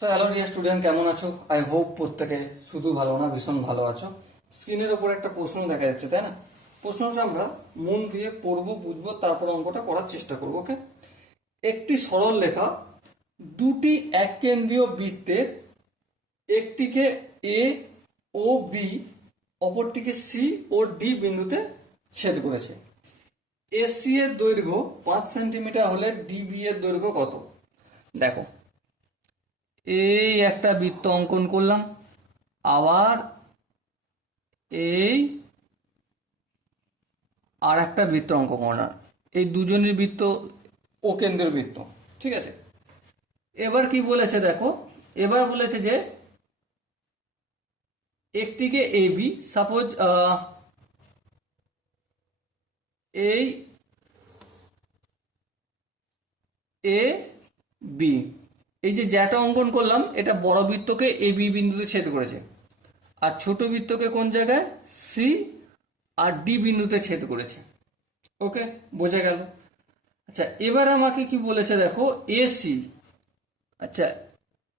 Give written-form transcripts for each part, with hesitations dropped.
তো hello dear student, কেমন আছো? আই হোপ প্রত্যেকে শুধু ভালো না, ভীষণ ভালো আছো। স্ক্রিনের ওপর একটা প্রশ্ন দেখা যাচ্ছে, তাই না? প্রশ্নটা আমরা মন দিয়ে পড়বো, বুঝবো, তারপর অঙ্কটা করার চেষ্টা করবো। ওকে, একটি সরল রেখা দুটি এককেন্দ্রীয় বৃত্তের একটিকে এ ও বি, অপরটিকে সি ও ডি বিন্দুতে ছেদ করেছে। এসি এর দৈর্ঘ্য 5 সেন্টিমিটার হলে ডিবি এর দৈর্ঘ্য কত? দেখো, এই একটা বৃত্ত অঙ্কন করলাম, আবার এই আর একটা বৃত্ত অঙ্কন করলাম। এই দুজনের বৃত্ত ও কেন্দ্রের বৃত্ত, ঠিক আছে। এবার কি বলেছে দেখো, এবার বলেছে যে একটিকে এ বি, সাপোজ এই এ বি, এই যে যেটা অঙ্কন করলাম এটা বড় বৃত্তকে এ বি বিন্দুতে ছেদ করেছে, আর ছোট বৃত্তকে কোন জায়গায় সি আর ডি বিন্দুতে ছেদ করেছে। ওকে, বোঝা গেল। আচ্ছা, এবার আমাকে কি বলেছে দেখো, এসি। আচ্ছা,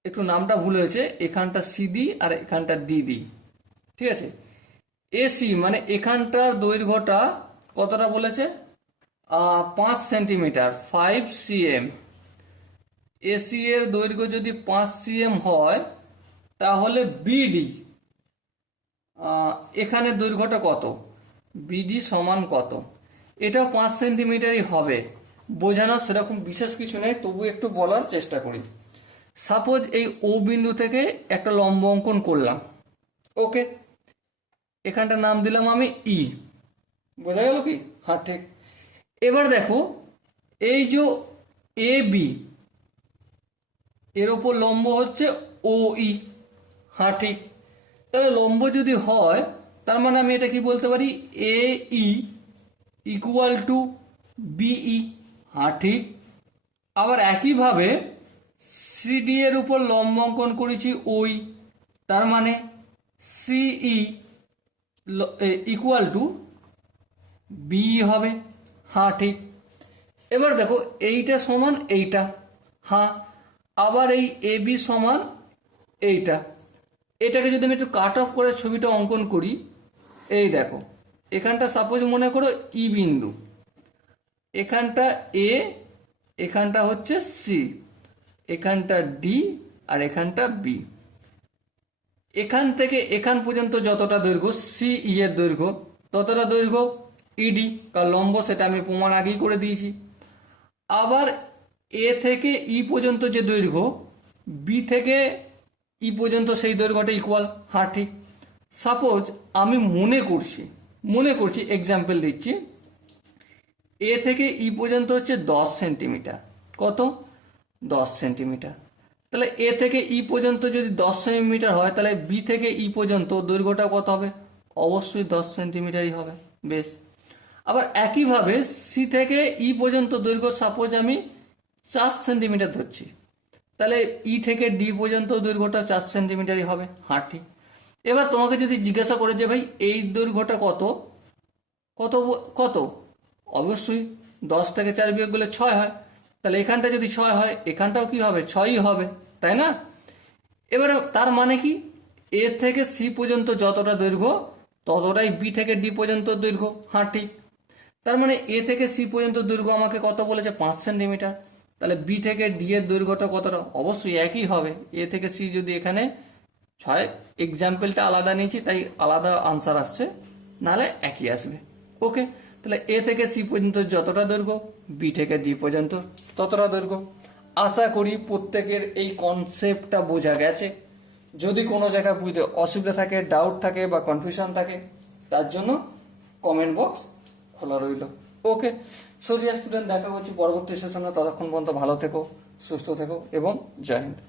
একটু নামটা ভুল হয়েছে, এখানটা সি দি আর এখানটা ডি দি, ঠিক আছে। এসি মানে এখানটার দৈর্ঘ্যটা কতটা বলেছে, 5 সেন্টিমিটার, 5 cm। এসি এর দৈর্ঘ্য যদি 5 cm হয়, তাহলে বিডি এখানে দৈর্ঘ্যটা কত, বিডি সমান কত? এটাও 5 সেন্টিমিটারই হবে। বোঝানো সেরকম বিশেষ কিছু নেই, তবু একটু বলার চেষ্টা করি। সাপোজ এই ও বিন্দু থেকে একটা লম্ব অঙ্কন করলাম। ওকে, এখানটার নাম দিলাম আমি ই। বোঝা গেল কি? হ্যাঁ, ঠিক। এবার দেখো, এই যে এ বি, এর ওপর লম্ব হচ্ছে ও ই। হ্যাঁ, ঠিক। তাহলে লম্ব যদি হয়, তার মানে আমি এটা কি বলতে পারি, এ ই ইকুয়াল টু বিই। হ্যাঁ, ঠিক। আবার একইভাবে সিডি এর উপর লম্ব অঙ্কন করেছি ওই, তার মানে সিই ইকুয়াল টু বিই হবে। হ্যাঁ, ঠিক। এবার দেখো, এইটা সমান এইটা। হ্যাঁ, আবার এই এ বি সমান এইটা। এটাকে যদি আমি একটু কাট অফ করে ছবিটা অঙ্কন করি, এই দেখো, এখানটা সাপোজ মনে করো ই বিন্দু, এখানটা এ, এখানটা হচ্ছে সি, এখানটা ডি আর এখানটা বি। এখান থেকে এখান পর্যন্ত যতটা দৈর্ঘ্য সি ই এর দৈর্ঘ্য, ততটা দৈর্ঘ্য ইডি, কারণ লম্ব, সেটা আমি প্রমাণ আগেই করে দিয়েছি। আবার এ থেকে ই পর্যন্ত যে দৈর্ঘ্য, বি থেকে ই পর্যন্ত সেই দৈর্ঘ্যটা ইকুয়াল। হ্যাঁ, ঠিক। সাপোজ আমি মনে করছি এক্সাম্পল দিচ্ছি, এ থেকে ই পর্যন্ত হচ্ছে 10 সেন্টিমিটার। কত? 10 সেন্টিমিটার। তাহলে এ থেকে ই পর্যন্ত যদি 10 সেন্টিমিটার হয়, তাহলে বি থেকে ই পর্যন্ত দৈর্ঘ্যটা কত হবে? অবশ্যই 10 সেন্টিমিটারই হবে। বেশ। আবার একইভাবে সি থেকে ই পর্যন্ত দৈর্ঘ্য সাপোজ আমি 4 সেন্টিমিটার ধরছি, তাহলে ই থেকে ডি পর্যন্ত দৈর্ঘ্যটা 4 সেন্টিমিটারই হবে। হ্যাঁ, ঠিক। এবার তোমাকে যদি জিজ্ঞাসা করে যে ভাই এই দৈর্ঘ্যটা কত, কত কত, অবশ্যই 10 থেকে 4 বিয়োগ করলে 6 হয়, তাহলে এখানটা যদি 6 হয়, এখানটাও কি হবে? 6ই হবে, তাই না? এবারে তার মানে কি, এ থেকে সি পর্যন্ত যতটা দৈর্ঘ্য, ততটাই বি থেকে ডি পর্যন্ত দৈর্ঘ্য। হ্যাঁ, ঠিক। তার মানে এ থেকে সি পর্যন্ত দৈর্ঘ্য আমাকে কত বলেছে? 5 সেন্টিমিটার। তাহলে বি থেকে ডি এর দৈর্ঘ্যটা কতটা? অবশ্যই একই হবে। এ থেকে সি যদি এখানে 6, এক্সাম্পলটা আলাদা নিয়েছি তাই আলাদা আনসার আসছে, নাহলে একই আসবে। ওকে, তাহলে এ থেকে সি পর্যন্ত যতটা দৈর্ঘ্য, বি থেকে ডি পর্যন্ত ততটা দৈর্ঘ্য। আশা করি প্রত্যেকের এই কনসেপ্টটা বোঝা গেছে। যদি কোনো জায়গায় বুঝতে অসুবিধা থাকে, ডাউট থাকে বা কনফিউশন থাকে, তার জন্য কমেন্ট বক্স খোলা রইল। ওকে, সো ডিয়ার স্টুডেন্ট, দেখা হচ্ছে পরবর্তী সেশনে। ততক্ষণ পর্যন্ত ভালো থেকো, সুস্থ থেকো এবং জয় হিন্দ।